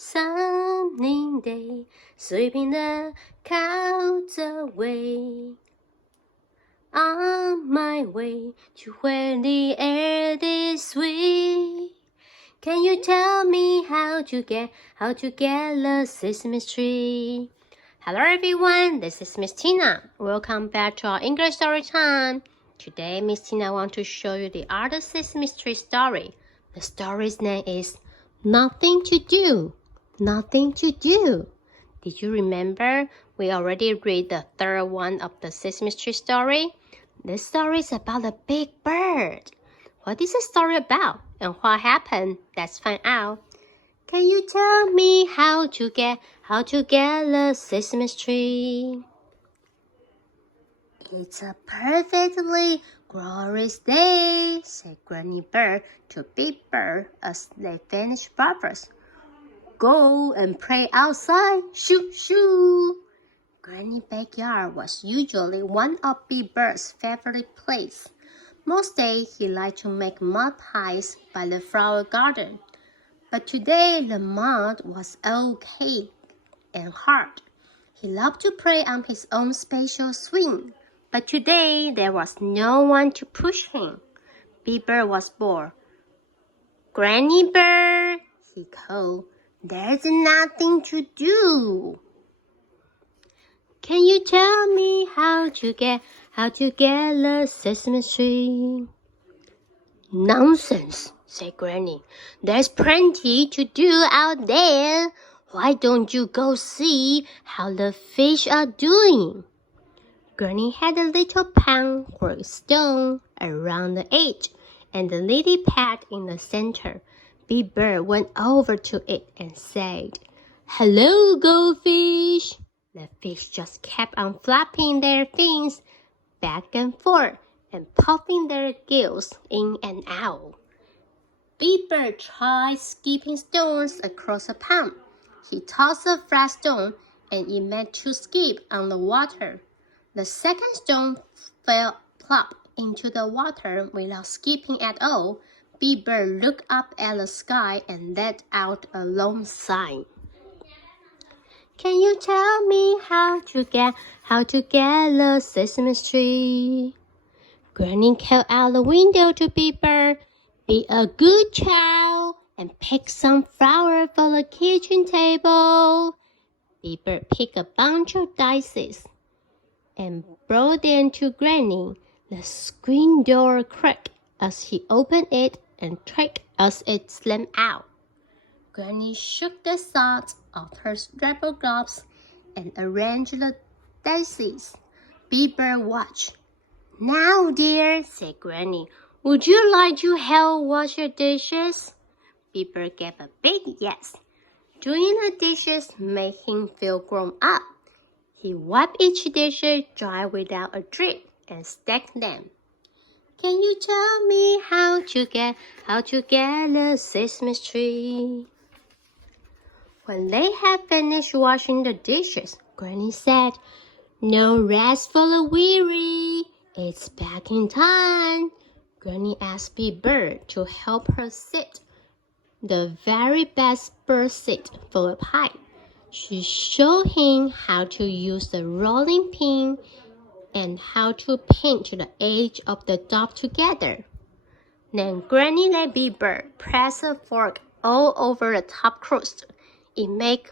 sunny day， 水平地靠着尾。On my way to where the air is sweet. Can you tell me how to get the Sesame Street? Hello everyone, this is Ms.Tina. Welcome back to our English story time. Today, Ms.Tina wants to show you the other Sesame Street story. The story's name is Nothing to Do. Nothing to do. Did you remember? We already read the third one of the Sesame Street story. This story is about a big bird. What is the story about? And what happened? Let's find out. Can you tell me how to get the Sesame Street? It's a perfectly glorious day, said Granny Bird to Big Bird as they finished breakfast. Go and play outside, shoo shoo. Granny's backyard was usually one of Big Bird's favorite places. Most days he liked to make mud pies by the flower garden. But today the mud was all caked and hard. He loved to play on his own special swing. But today there was no one to push him. Big Bird was bored. Granny Bird, he called, there's nothing to do. Can you tell me how to get the Sesame Street? Nonsense, said Granny. There's plenty to do out there. Why don't you go see how the fish are doing? Granny had a little pond with a stone around the edge and a lily pad in the center. Big Bird went over to it and said, Hello, goldfish. The fish just kept on flapping their fins back and forth and popping their gills in and out. Big Bird tried skipping stones across the pond. He tossed a flat stone and it made two skip on the water. The second stone fell plop into the water without skipping at all. Big Bird looked up at the sky and let out a long sigh. Can you tell me how to get the Sesame Street? Granny called out the window to Big Bird. Be a good child and pick some flour for the kitchen table. Big Bird picked a bunch of daisies and brought them to Granny. The screen door cracked as he opened it and clicked as it slammed out. Granny shook the salt off her rubber gloves and arranged the daisies. Big Bird watched. Now, dear, said Granny, would you like to help wash your dishes? Big Bird gave a big yes. Doing the dishes made him feel grown up. He wiped each dish dry without a drip and stacked them. Can you tell me how to get the Sesame Street? When they had finished washing the dishes, Granny said, No rest for the weary. It's baking time. Granny asked Big Bird to help her sit the very best bird seat for a pie. She showed him how to use the rolling pin and how to pinch the edge of the top together. Then Granny let Big Bird press a fork all over the top crust. It made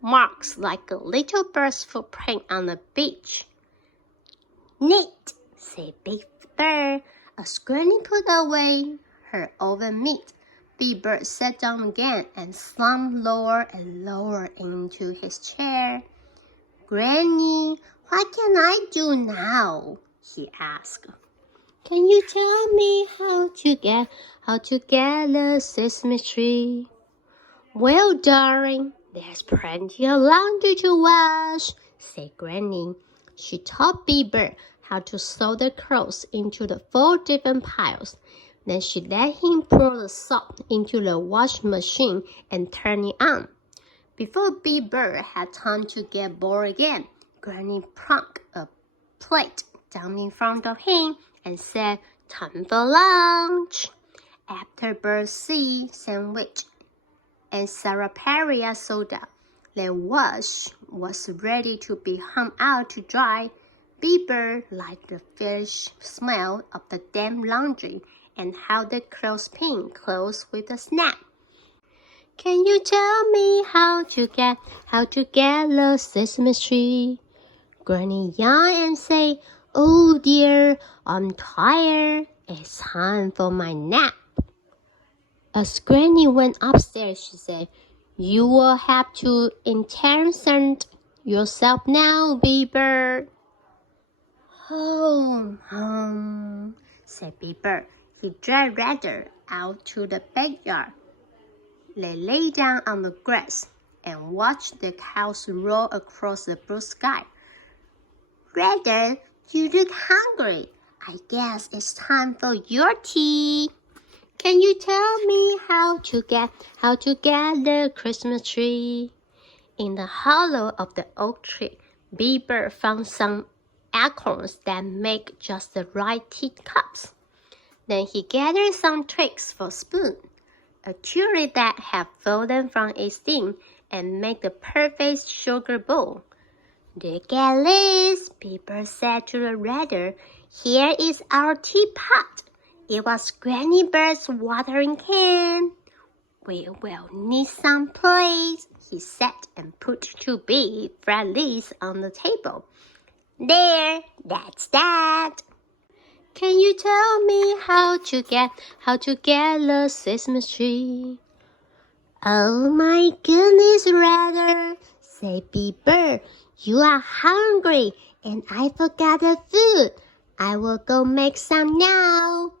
marks like a little bird's footprint on the beach. Neat, said Big Bird as Granny put away her oven meat. Big Bird sat down again and slumped lower and lower into his chair. Granny, what can I do now? He asked. Can you tell me how to get the Sesame Street? Well, darling, there's plenty of laundry to wash, said Granny. She taught Big Bird how to sort the clothes into the 4 different piles. Then she let him pour the soap into the washing machine and turn it on. Before Big Bird had time to get bored again, Granny plunked a plate down in front of him and said, Time for lunch. After Bird's sea sandwich and sarsaparilla soda. Their wash was ready to be hung out to dry. Bieber liked the fresh smell of the damp laundry and held the clothespin close with a snap. Can you tell me how to get the Sesame Street? Granny yawned and said, "Oh dear, I'm tired. It's time for my nap." As Granny went upstairs, she said, "You will have to entertain yourself now, Bieber." Home, said Bieber. He dragged Redder out to the backyard. They lay down on the grass and watched the cows roll across the blue sky. "Redder, you look hungry. I guess it's time for your tea. Can you tell me how to get the Christmas tree?" In the hollow of the oak tree, Bieber found some acorns that make just the right teacups. Then he gathered some twigs for a spoon, a cherry that had fallen from its stem and made the perfect sugar bowl. "Look at this," Bieber said to the Redder. "Here is our teapot. It was Granny Bird's watering can. We will need some plates," he said, and put 2 big flat leaves on the table. "There, that's that. Can you tell me how to get the Sesame Street?" "Oh my goodness, Redder," said Bieber. "You are hungry, and I forgot the food. I will go make some now."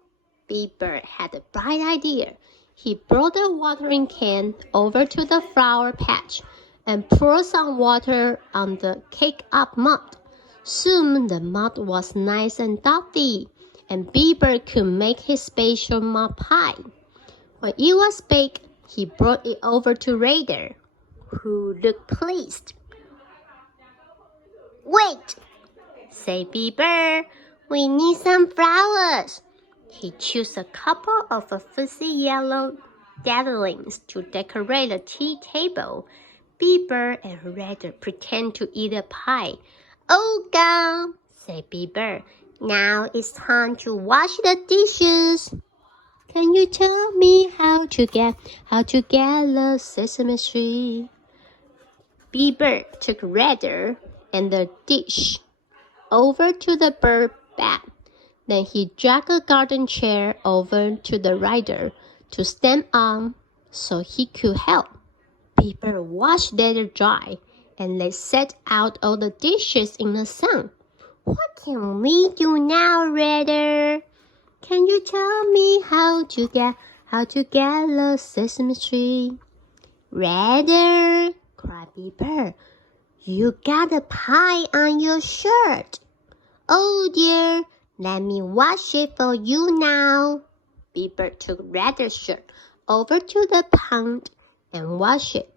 Bieber had a bright idea. He brought the watering can over to the flower patch and poured some water on the caked-up mud. Soon the mud was nice and dotty, and Bieber could make his special mud pie. When it was baked, he brought it over to Redder, who looked pleased. "Wait," said Bieber. "We need some flowers." He chose a couple of fuzzy yellow daffodils to decorate the tea table. Bieber and Redder pretend to eat a pie. "Oh, God," said Bieber. "Now it's time to wash the dishes. Can you tell me how to get the Sesame Street?" Bieber took Redder and the dish over to the bird bath. Then he dragged a garden chair over to the Redder to stand on so he could help. Bieber washed Redder dry, and they set out all the dishes in the sun. "What can we do now, Redder? Can you tell me how to get the Sesame Street?" "Redder," cried Bieber, "you got a pie on your shirt." "Oh dear, let me wash it for you now." Bieber took Redder's shirt over to the pond and washed it.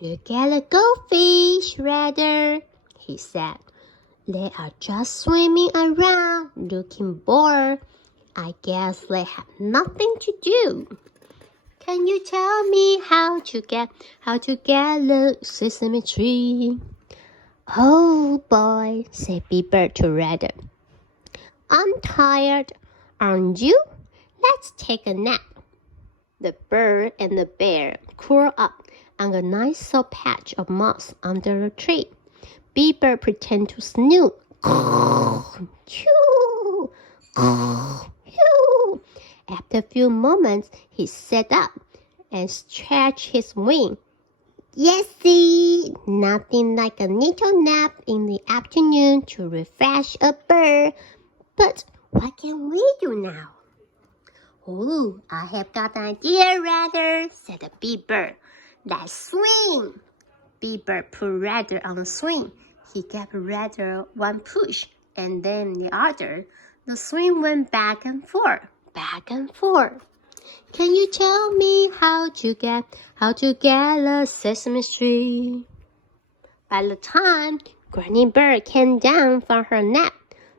"Look at the goldfish, Redder," he said. "They are just swimming around, looking bored. I guess they have nothing to do. Can you tell me how to get the Sesame Tree?" "Oh boy," said Bieber to Redder. "I'm tired, aren't you? Let's take a nap." The bird and the bear curled up on a nice soft patch of moss under a tree. Bieber pretended to snooze. After a few moments, he sat up and stretched his wing. "Yesy, nothing like a little nap in the afternoon to refresh a bird. But what can we do now?" "Oh, I have got an idea, Redder," said the Bieber. "Let's swing." Bieber put Redder on the swing. He gave Redder one push and then the other. The swing went back and forth, back and forth. Can you tell me how to get the Sesame Street? By the time Granny Bird came down from her nap,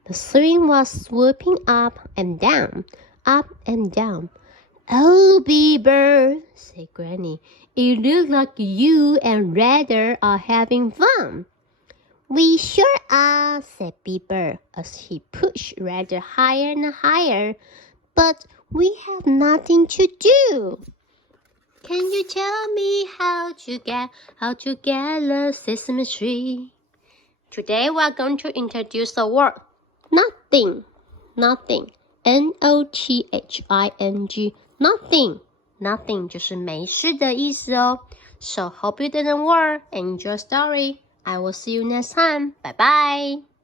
the swing was swooping up and down, up and down. Oh, Beaver, said Granny, it looks like you and Rather are having fun. We sure are, said Beaver, as he pushed Rather higher and higher. But we have nothing to do. Can you tell me how to get the sesame tree? Today we are going to introduce the word nothing. Nothing. N-O-T-H-I-N-G. Nothing. Nothing 就是没事的意思哦。So hope you didn't work and enjoy the story. I will see you next time. Bye bye.